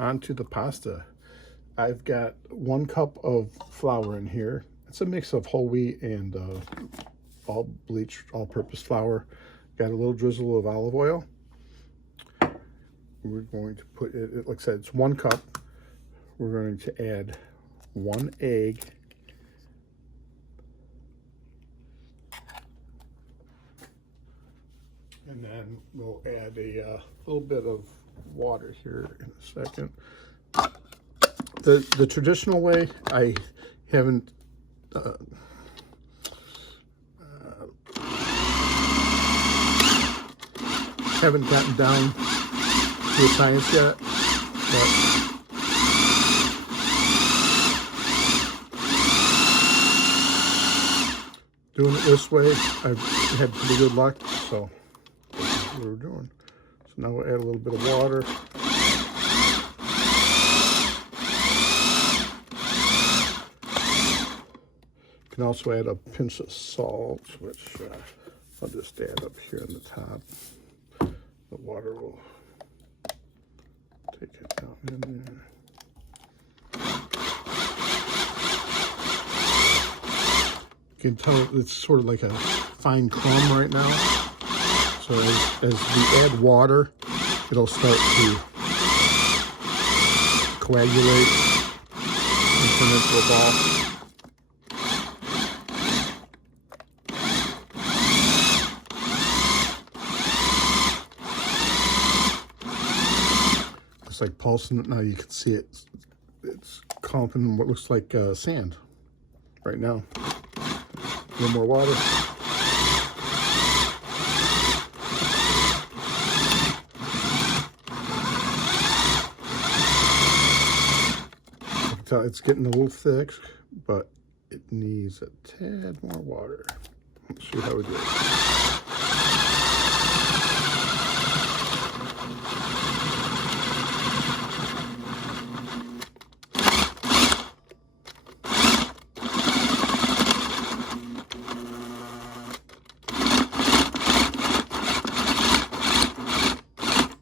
onto the pasta. I've got 1 cup of flour in here. It's a mix of whole wheat and all bleached all-purpose flour. Got a little drizzle of olive oil. We're going to put it, like I said, it's 1 cup. We're going to add 1 egg. And then we'll add a little bit of water here in a second. The traditional way, I haven't gotten down to the science yet, but doing it this way, I've had pretty good luck, so that's what we're doing. So now we'll add a little bit of water. You can also add a pinch of salt, which I'll just add up here on the top. The water will take it down in there. You can tell it's sort of like a fine crumb right now. So as we add water, it'll start to coagulate and turn into a ball. It's like pulsing. Now you can see it's clumping what looks like sand right now. A little more water. You can tell it's getting a little thick, but it needs a tad more water. Let's see how we do it.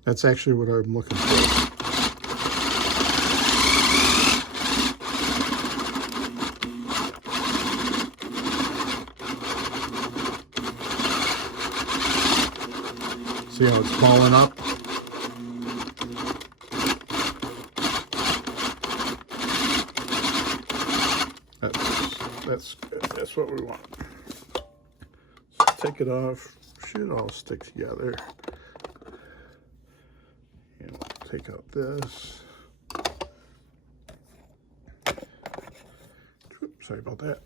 That's actually what I'm looking for. See how it's falling up? That's good. That's what we want. So take it off. Should all stick together. Take out this. Oops, sorry about that.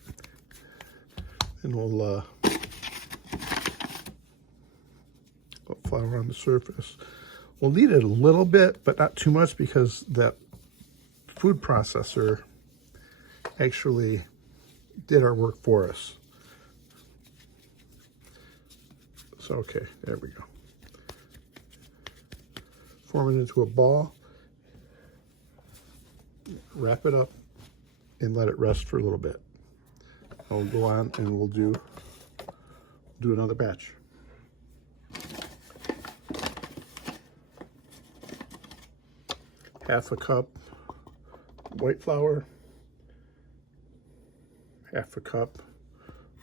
And we'll put flour on the surface. We'll knead it a little bit, but not too much, because that food processor actually did our work for us. So, okay, there we go. Form it into a ball, wrap it up, and let it rest for a little bit. I'll go on and we'll do another batch. Half a cup white flour, half a cup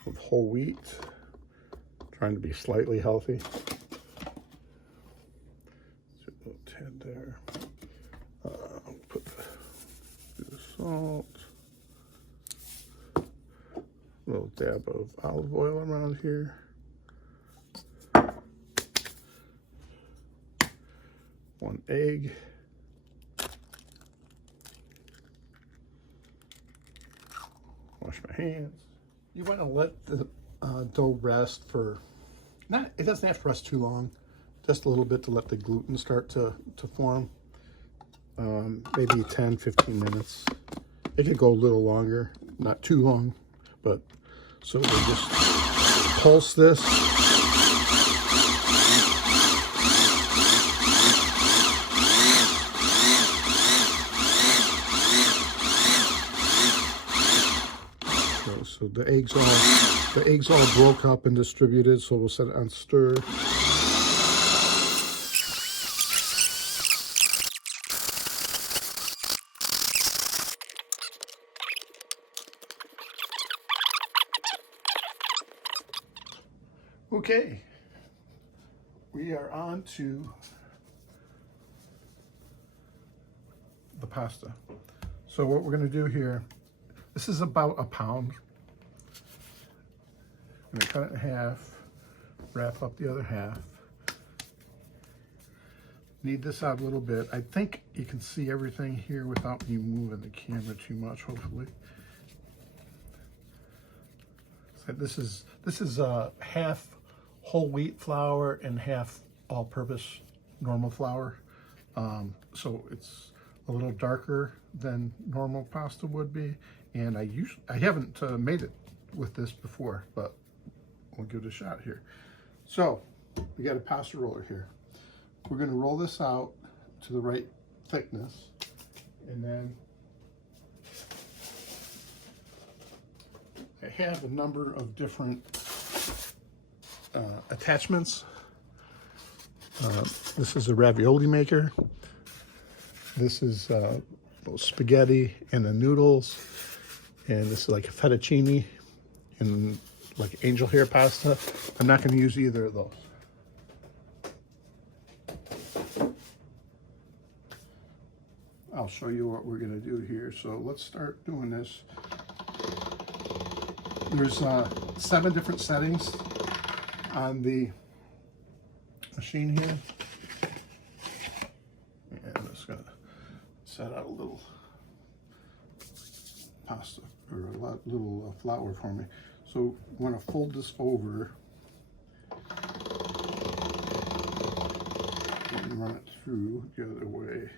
of whole wheat, trying to be slightly healthy. There. Put the salt, a little dab of olive oil around here, one egg, wash my hands. You want to let the dough rest for, it doesn't have to rest too long. Just a little bit to let the gluten start to form. Maybe 10-15 minutes. It could go a little longer, not too long, but so we just pulse this. Okay, so the eggs all broke up and distributed, so we'll set it on stir. Okay, we are on to the pasta. So what we're going to do here, this is about a pound. I'm going to cut it in half, wrap up the other half. Knead this out a little bit. I think you can see everything here without me moving the camera too much, hopefully. So this is half whole wheat flour and half all-purpose normal flour. So it's a little darker than normal pasta would be. And I haven't made it with this before, but we'll give it a shot here. So we got a pasta roller here. We're going to roll this out to the right thickness, and then I have a number of different attachments. This is a ravioli maker. This is both spaghetti and the noodles, and this is like a fettuccine and like angel hair pasta. I'm not going to use either of those. I'll show you what we're going to do here. So let's start doing this. There's 7 different settings on the machine here. And I'm just going to set out a little pasta or a little flour for me. So you want to fold this over and run it through the other way.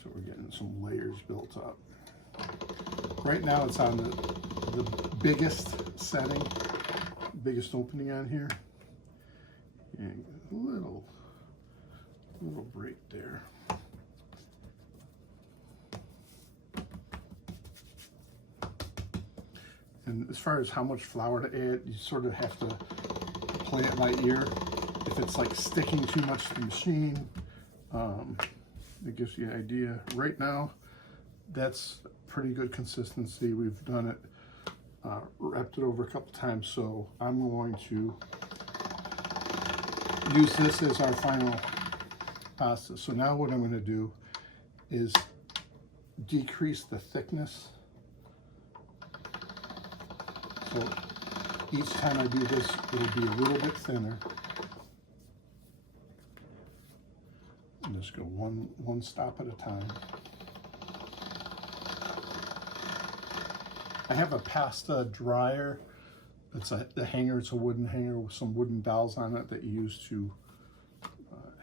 So we're getting some layers built up. Right now it's on the biggest setting, biggest opening on here. And a little break there. And as far as how much flour to add, you sort of have to play it by ear. If it's like sticking too much to the machine, it gives you an idea. Right now, that's pretty good consistency. We've done it, wrapped it over a couple times, so I'm going to use this as our final pasta. So now what I'm going to do is decrease the thickness. So each time I do this, it'll be a little bit thinner. And just go one stop at a time. I have a pasta dryer. It's the hanger. It's a wooden hanger with some wooden dowels on it that you use to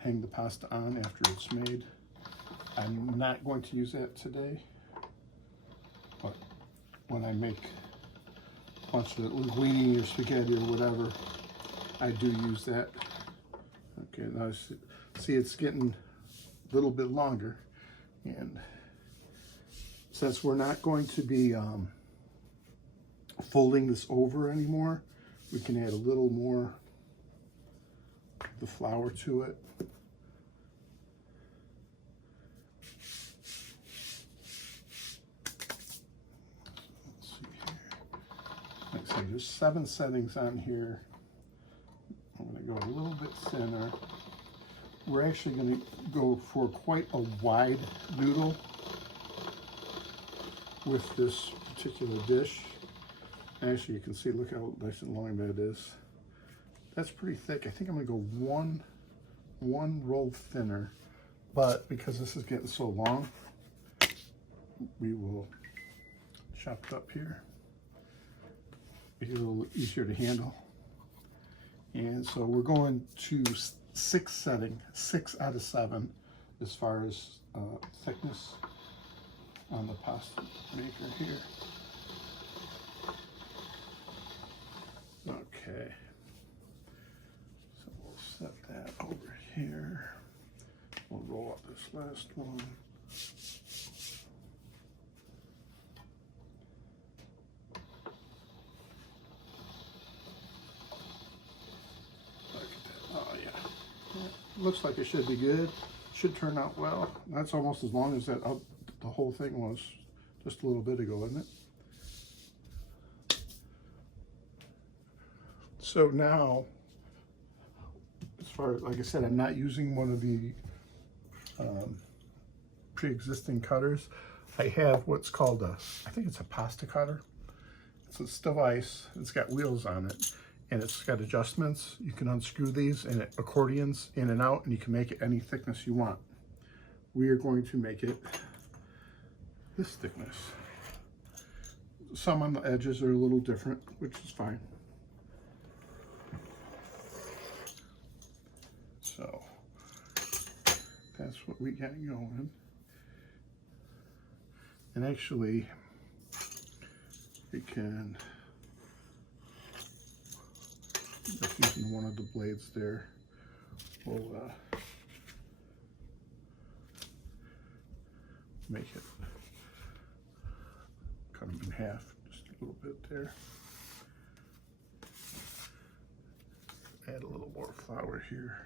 hang the pasta on after it's made. I'm not going to use that today, but when I make a bunch of linguine or spaghetti or whatever, I do use that. Okay, now see it's getting a little bit longer, and since we're not going to be folding this over anymore, we can add a little more of the flour to it. Let's see here. Like I said, there's 7 settings on here. I'm going to go a little bit thinner. We're actually going to go for quite a wide noodle with this particular dish. Actually, you can see, look how nice and long that is. That's pretty thick. I think I'm going to go one roll thinner, but because this is getting so long, we will chop it up here. Make it a little easier to handle. And so we're going to 6 setting, 6 out of 7 as far as thickness on the pasta maker here. Okay, so we'll set that over here. We'll roll up this last one. Look at that. Oh yeah, looks like it should be good. Should turn out well. That's almost as long as that the whole thing was just a little bit ago, isn't it? So now, as far as, like I said, I'm not using one of the pre-existing cutters. I have what's called I think it's a pasta cutter. It's a device. It's got wheels on it, and it's got adjustments. You can unscrew these, and it accordions in and out, and you can make it any thickness you want. We are going to make it this thickness. Some on the edges are a little different, which is fine. So that's what we got going. And actually, it can, just using one of the blades there, we'll make it, cut them in half, just a little bit there. Add a little more flour here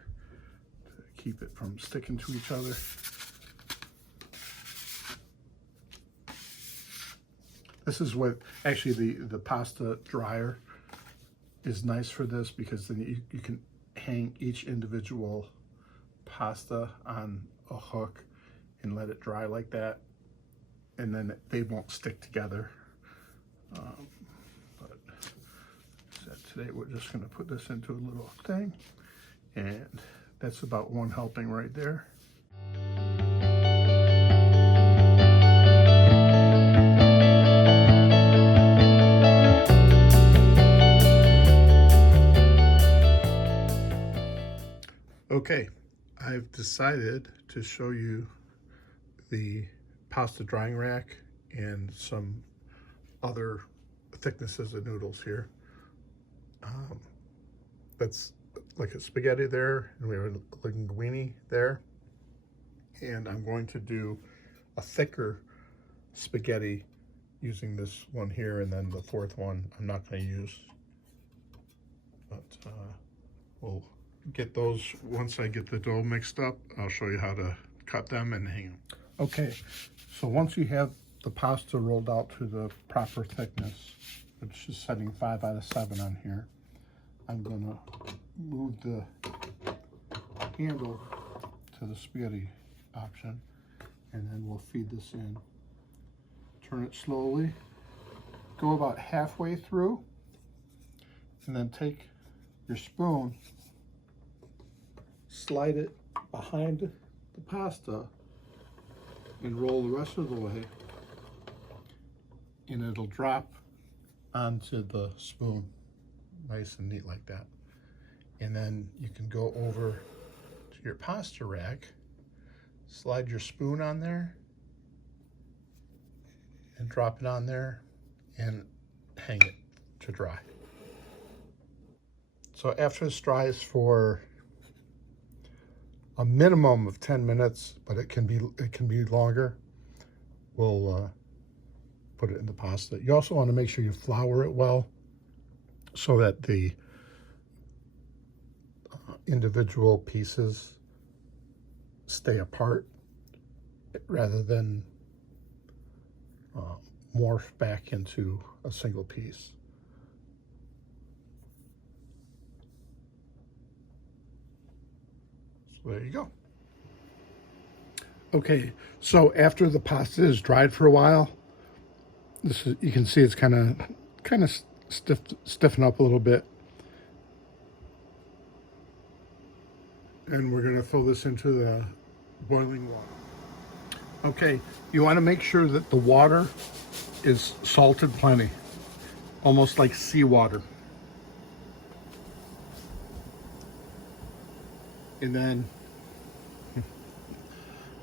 to keep it from sticking to each other. This is what, actually the pasta dryer is nice for this, because then you can hang each individual pasta on a hook and let it dry like that, and then they won't stick together. But today we're just going to put this into a little thing, and that's about one helping right there. Okay, I've decided to show you the pasta drying rack and some other thicknesses of noodles here. That's like a spaghetti there, and we have a linguine there. And I'm going to do a thicker spaghetti using this one here, and then the fourth one I'm not going to use. But we'll get those, once I get the dough mixed up, I'll show you how to cut them and hang them. Okay, so once you have the pasta rolled out to the proper thickness, which is setting 5 out of 7 on here, I'm gonna move the handle to the spaghetti option, and then we'll feed this in. Turn it slowly, go about halfway through, and then take your spoon, slide it behind the pasta, and roll the rest of the way, and it'll drop onto the spoon nice and neat like that. And then you can go over to your pasta rack, slide your spoon on there, and drop it on there, and hang it to dry. So after this dries for a minimum of 10 minutes, but it can be longer, we'll put it in the pasta. You also want to make sure you flour it well, so that the individual pieces stay apart rather than morph back into a single piece. So there you go. Okay, so after the pasta is dried for a while, this is, you can see it's kind of stiffen up a little bit. And we're going to throw this into the boiling water. Okay, you want to make sure that the water is salted plenty, almost like seawater. And then,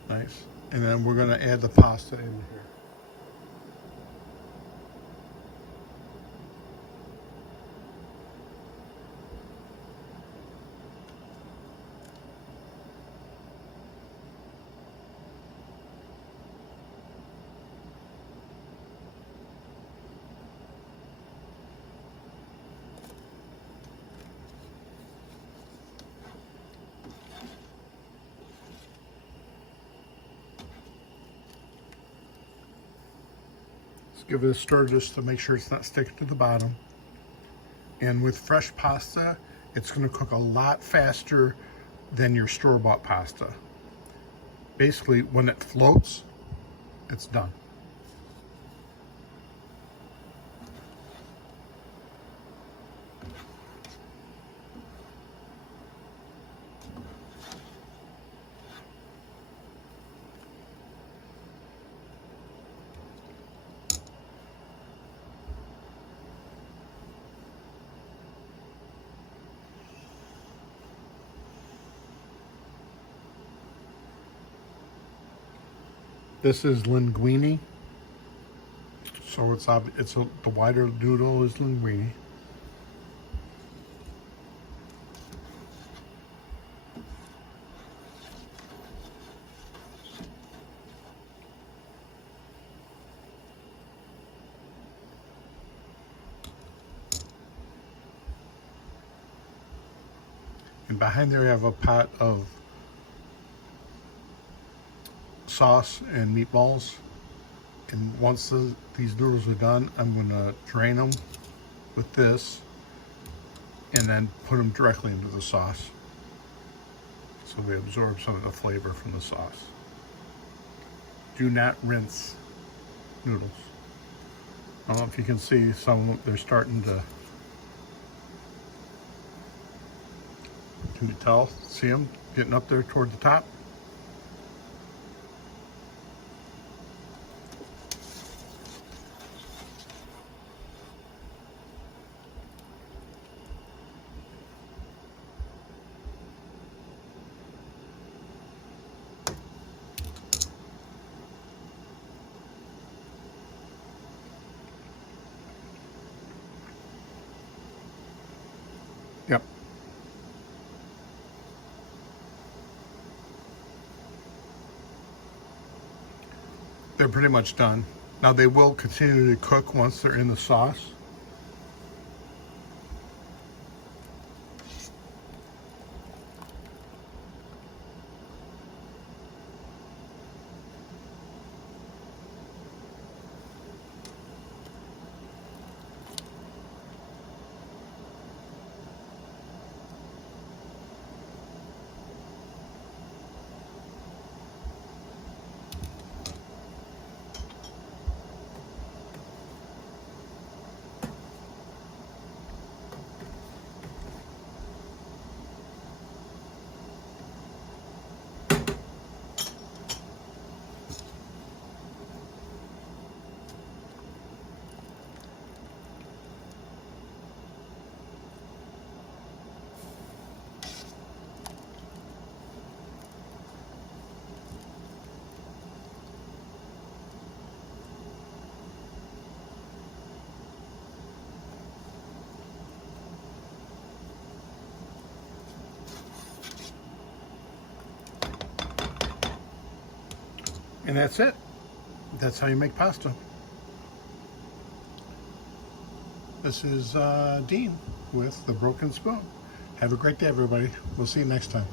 nice. And then we're going to add the pasta in here. Give it a stir just to make sure it's not sticking to the bottom. And with fresh pasta, it's going to cook a lot faster than your store-bought pasta. Basically, when it floats, it's done. This is linguine, so the wider noodle is linguine. And behind there, I have a pot of sauce and meatballs. And once these noodles are done, I'm going to drain them with this and then put them directly into the sauce so they absorb some of the flavor from the sauce. Do not rinse noodles. I don't know if you can see some of them, they're starting to, can you tell? See them getting up there toward the top? Yep. They're pretty much done. Now they will continue to cook once they're in the sauce. And that's it. That's how you make pasta. This is Dean with The Broken Spoon. Have a great day, everybody. We'll see you next time.